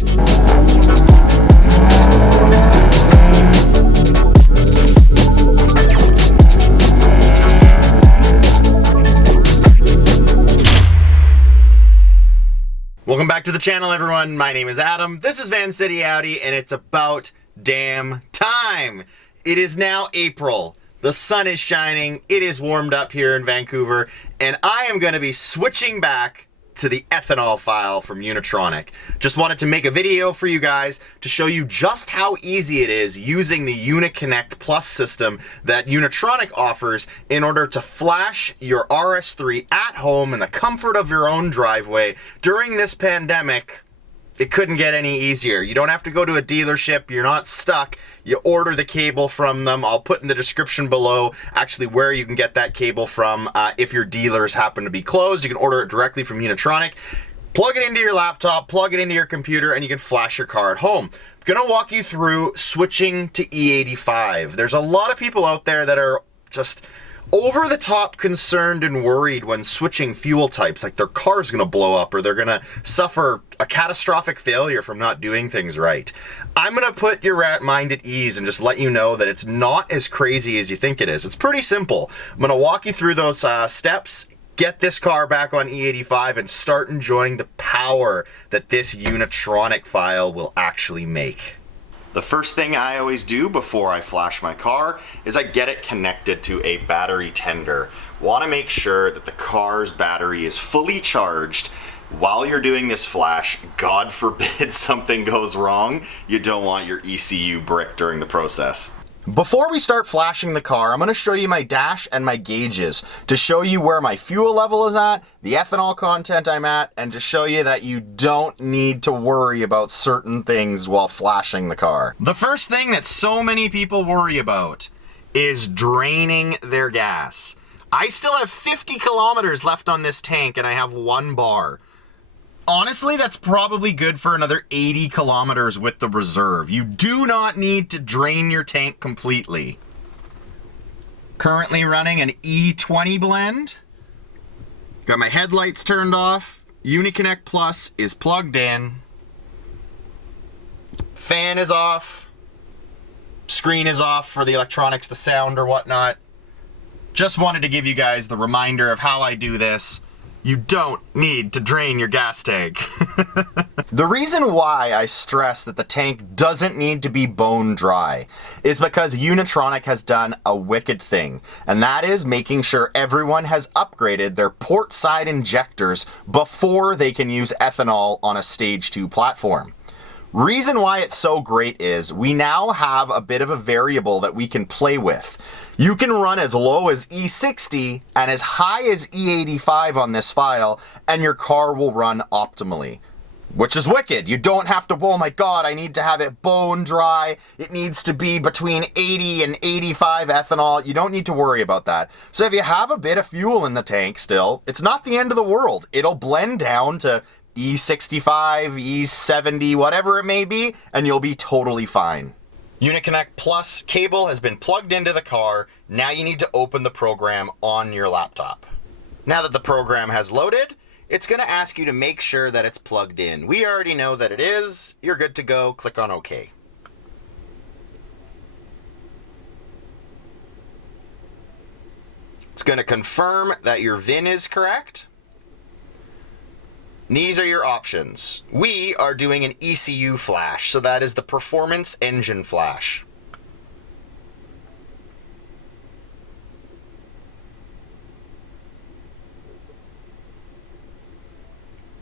Welcome back to the channel, everyone. My name is Adam. This is Vancity Audi, and it's about damn time. It is now April. The sun is shining. It is warmed up here in Vancouver, and I am going to be switching back to the ethanol file from Unitronic. Just wanted to make a video for you guys to show you just how easy it is using the UniCONNECT Plus system that Unitronic offers in order to flash your RS3 at home in the comfort of your own driveway. During this pandemic, it couldn't get any easier. You don't have to go to a dealership. You're not stuck. You order the cable from them. I'll put in the description below actually where you can get that cable from. If your dealers happen to be closed, you can order it directly from Unitronic. Plug it into your laptop, plug it into your computer, and you can flash your car at home. I'm gonna walk you through switching to E85. There's a lot of people out there that are just over the top concerned and worried when switching fuel types, like their car's gonna blow up or they're gonna suffer a catastrophic failure from not doing things right. I'm gonna put your mind at ease and just let you know that it's not as crazy as you think it is. It's pretty simple. I'm gonna walk you through those steps, get this car back on E85, and start enjoying the power that this Unitronic file will actually make. The first thing I always do before I flash my car is I get it connected to a battery tender. Want to make sure that the car's battery is fully charged while you're doing this flash. God forbid something goes wrong, you don't want your ECU bricked during the process. Before we start flashing the car, I'm going to show you my dash and my gauges to show you where my fuel level is at, the ethanol content I'm at, and to show you that you don't need to worry about certain things while flashing the car. The first thing that so many people worry about is draining their gas. I still have 50 kilometers left on this tank and I have 1 bar. Honestly, that's probably good for another 80 kilometers with the reserve. You do not need to drain your tank completely. Currently running an E20 blend. Got my headlights turned off. UniCONNECT Plus is plugged in. Fan is off. Screen is off for the electronics, the sound or whatnot. Just wanted to give you guys the reminder of how I do this. You don't need to drain your gas tank. The reason why I stress that the tank doesn't need to be bone dry is because Unitronic has done a wicked thing, and that is making sure everyone has upgraded their port side injectors before they can use ethanol on a stage 2 platform. Reason why it's so great is we now have a bit of a variable that we can play with. You can run as low as E60 and as high as E85 on this file, and your car will run optimally, which is wicked. You don't have to, oh my God, I need to have it bone dry. It needs to be between 80 and 85 ethanol. You don't need to worry about that. So if you have a bit of fuel in the tank still, it's not the end of the world. It'll blend down to E65, E70, whatever it may be, and you'll be totally fine. UniCONNECT Plus cable has been plugged into the car. Now you need to open the program on your laptop. Now that the program has loaded, it's going to ask you to make sure that it's plugged in. We already know that it is. You're good to go. Click on OK. It's going to confirm that your VIN is correct. These are your options. We are doing an ECU flash, so that is the performance engine flash.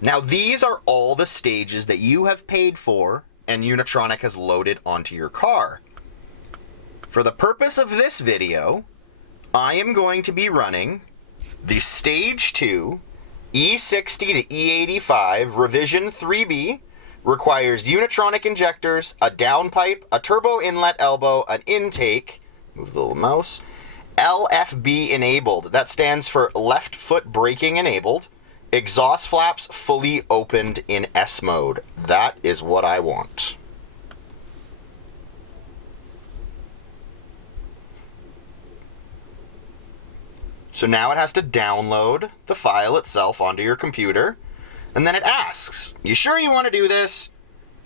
Now these are all the stages that you have paid for and Unitronic has loaded onto your car. For the purpose of this video, I am going to be running the Stage 2 E60 to E85 Revision 3B. Requires Unitronic injectors, a downpipe, a turbo inlet elbow, an intake, move the little mouse, LFB enabled, that stands for left foot braking enabled, exhaust flaps fully opened in S mode. That is what I want. So now it has to download the file itself onto your computer, and then it asks, you sure you want to do this?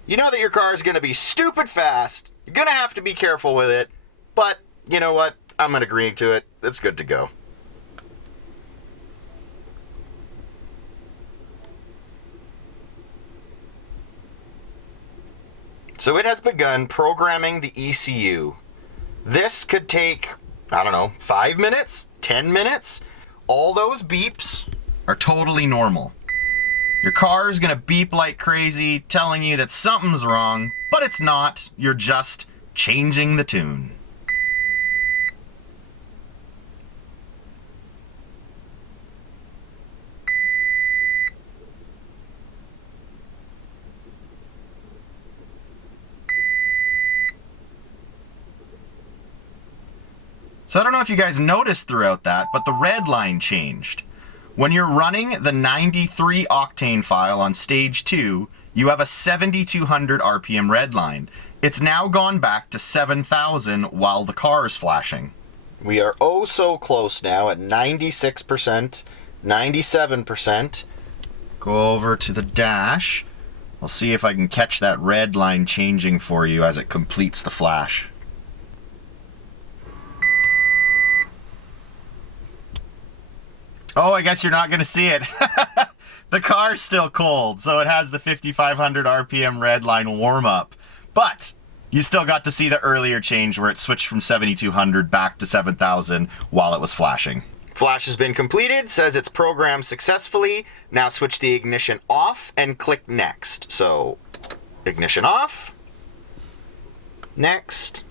You know that your car is going to be stupid fast. You're going to have to be careful with it. But you know what? I'm agreeing to it. It's good to go. So it has begun programming the ECU. This could take, I don't know, 5 minutes, 10 minutes. All those beeps are totally normal. Your car is gonna beep like crazy, telling you that something's wrong, but it's not. You're just changing the tune. So I don't know if you guys noticed throughout that, but the red line changed. When you're running the 93 octane file on stage 2, you have a 7,200 RPM red line. It's now gone back to 7,000 while the car is flashing. We are oh so close now at 96%, 97%. Go over to the dash. I'll see if I can catch that red line changing for you as it completes the flash. Oh, I guess you're not going to see it. The car's still cold, so it has the 5,500 RPM red line warm up. But you still got to see the earlier change where it switched from 7,200 back to 7,000 while it was flashing. Flash has been completed, says it's programmed successfully. Now switch the ignition off and click next. So ignition off, next.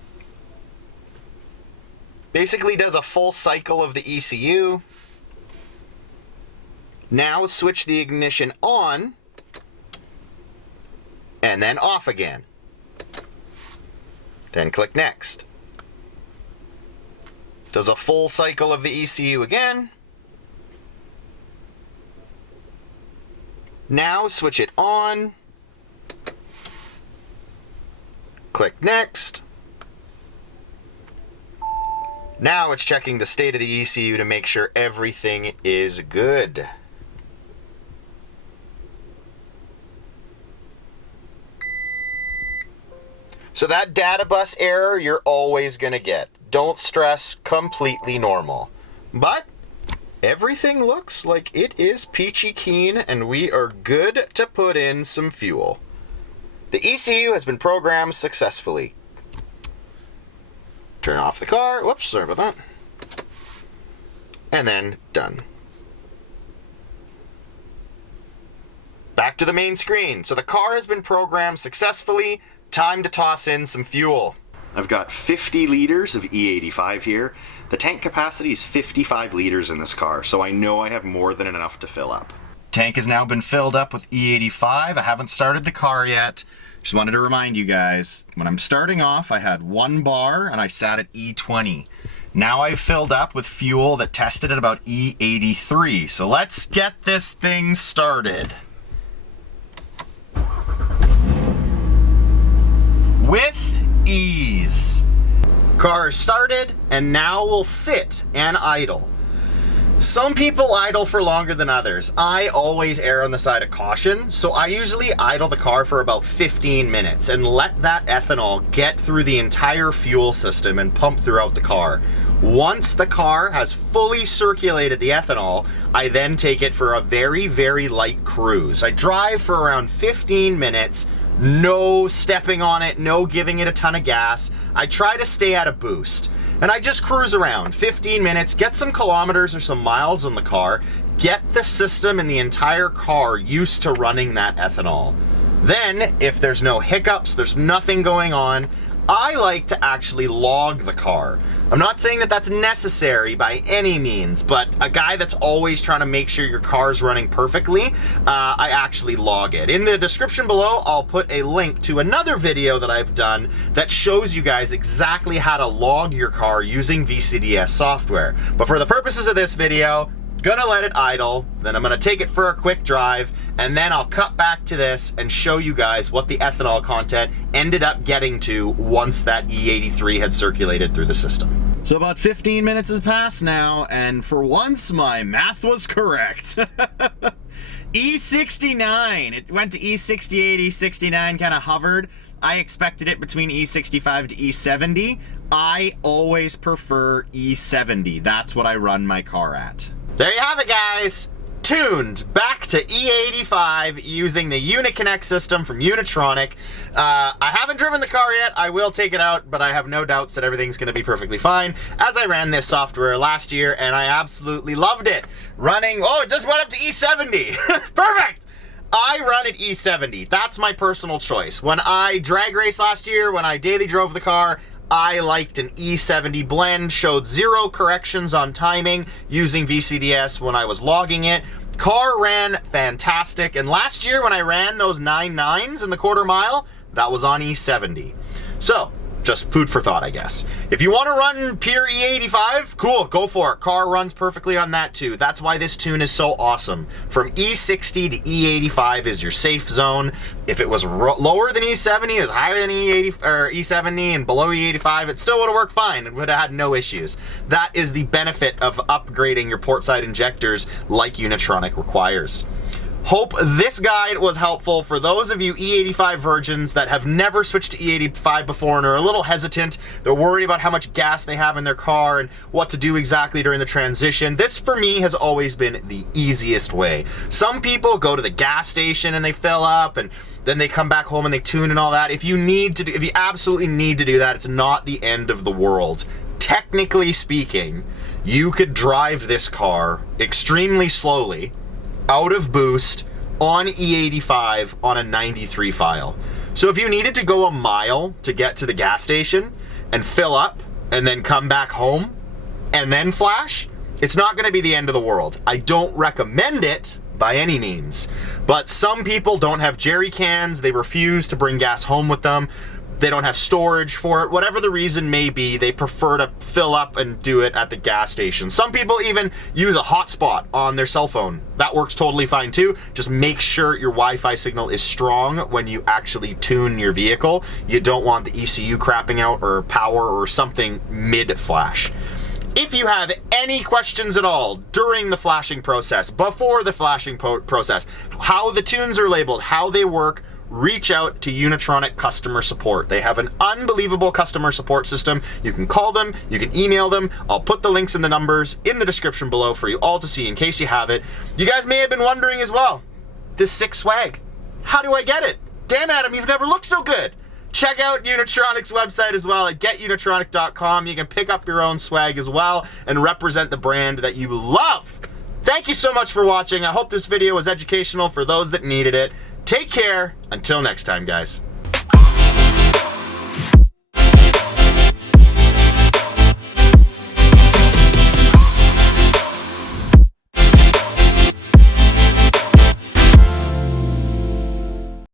Basically does a full cycle of the ECU. Now switch the ignition on, and then off again. Then click next. Does a full cycle of the ECU again. Now switch it on. Click next. Now it's checking the state of the ECU to make sure everything is good. So that data bus error you're always going to get. Don't stress, completely normal. But everything looks like it is peachy keen and we are good to put in some fuel. The ECU has been programmed successfully. Turn off the car. Whoops, sorry about that. And then done. Back to the main screen. So the car has been programmed successfully. Time to toss in some fuel. I've got 50 liters of E85 here. The tank capacity is 55 liters in this car, so I know I have more than enough to fill up. Tank has now been filled up with E85. I haven't started the car yet. Just wanted to remind you guys, when I'm starting off, I had 1 bar and I sat at E20. Now I've filled up with fuel that tested at about E83. So let's get this thing started. With ease. Car started and now will sit and idle. Some people idle for longer than others. I always err on the side of caution, so I usually idle the car for about 15 minutes and let that ethanol get through the entire fuel system and pump throughout the car. Once the car has fully circulated the ethanol, I then take it for a very, very light cruise. I drive for around 15 minutes. No stepping on it, no giving it a ton of gas. I try to stay at a boost. And I just cruise around 15 minutes, get some kilometers or some miles on the car, get the system and the entire car used to running that ethanol. Then, if there's no hiccups, there's nothing going on, I like to actually log the car. I'm not saying that that's necessary by any means, but a guy that's always trying to make sure your car's running perfectly, I actually log it. In the description below, I'll put a link to another video that I've done that shows you guys exactly how to log your car using VCDS software. But for the purposes of this video, gonna let it idle, then I'm gonna take it for a quick drive, and then I'll cut back to this and show you guys what the ethanol content ended up getting to once that E83 had circulated through the system. So about 15 minutes has passed now, and for once my math was correct. E69. It went to E68, E69 kind of hovered. I expected it between E65 to E70. I always prefer E70. That's what I run my car at. There you have it, guys. Tuned back to E85 using the UniCONNECT system from Unitronic. I haven't driven the car yet. I will take it out, but I have no doubts that everything's going to be perfectly fine, as I ran this software last year and I absolutely loved it. Running, oh, it just went up to E70. Perfect. I run at E70. That's my personal choice. When I drag raced last year, when I daily drove the car, I liked an E70 blend, showed 0 corrections on timing using VCDS when I was logging it. Car ran fantastic, and last year when I ran those 9.9s in the quarter mile, that was on E70. So, just food for thought, I guess. If you want to run pure E85, cool, go for it. Car runs perfectly on that too. That's why this tune is so awesome. From E60 to E85 is your safe zone. If it was lower than E70, it was higher than E70 and below E85, it still would have worked fine and would have had no issues. That is the benefit of upgrading your port side injectors like Unitronic requires. Hope this guide was helpful for those of you E85 virgins that have never switched to E85 before and are a little hesitant. They're worried about how much gas they have in their car and what to do exactly during the transition. This, for me, has always been the easiest way. Some people go to the gas station and they fill up and then they come back home and they tune and all that. If you absolutely need to do that, it's not the end of the world. Technically speaking, you could drive this car extremely slowly, out of boost, on E85 on a 93 file. So if you needed to go a mile to get to the gas station and fill up and then come back home and then flash, it's not going to be the end of the world. I don't recommend it by any means, but some people don't have jerry cans, they refuse to bring gas home with them, they don't have storage for it, whatever the reason may be, they prefer to fill up and do it at the gas station. Some people even use a hotspot on their cell phone. That works totally fine too. Just make sure your Wi-Fi signal is strong when you actually tune your vehicle. You don't want the ECU crapping out or power or something mid-flash. If you have any questions at all during the flashing process, before the flashing process, how the tunes are labeled, how they work, reach out to Unitronic Customer Support. They have an unbelievable customer support system. You can call them, you can email them. I'll put the links and the numbers in the description below for you all to see in case you have it. You guys may have been wondering as well, this sick swag, how do I get it? Damn, Adam, you've never looked so good. Check out Unitronic's website as well at getunitronic.com. You can pick up your own swag as well and represent the brand that you love. Thank you so much for watching. I hope this video was educational for those that needed it. Take care. Until next time, guys.